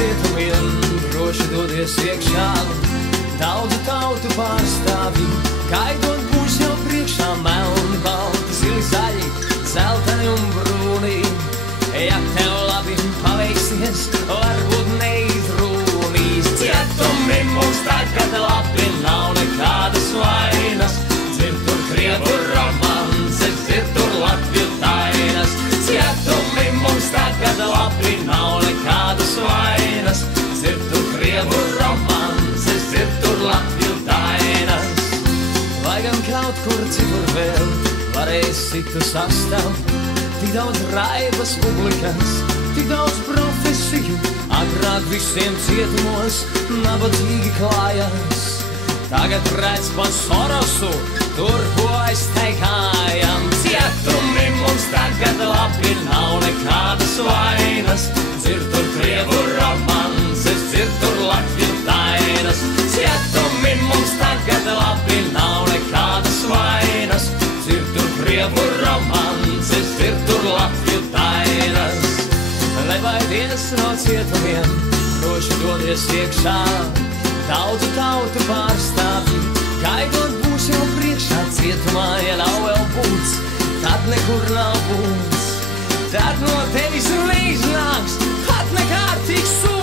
cietumiem, droši dodies iekšā. Daudzu tautu pārstāvji, gaidot būs jau priekšā melni, balti, zili, zaļi, zeltani un brūni. Ja tev labi paveiksies, varbūt neizrūnīs. Cietumi mums tagad labi, nav nekādas vainas. Dzird tur krievu romances, dzird tur latviju tainas. Cietumi mums tagad labi, nav nekādas vainas. Dzird tur krievu romances, dzird tur latviju tainas. Lai gan kaut kur citur vēl varēs citu sastāv, tik daudz raibas publikas, tik daudz profesiju, agrāk visiem cietumos nabadzīgi klājās. Tagad redz pa Sorosu, tur ko aizteikājam. Cietumi mums tagad labi, nav nekādas vainas. Dzird tur krievu romances, dzird tur latviju tainas. Cietumi mums tagad labi, nav nekādas vainas. Dzird tur krievu romances, dzird tur latviju tainas. Nebaidies no cietumiem, droši dodies iekšā. Daudzu tautu pārstāvji, gaidot būs jau priekšā. Cietumā, ja nav vēl būts, tad nekur nav būts. Tad no tevis neiznāks pat nekārtīgs sūds.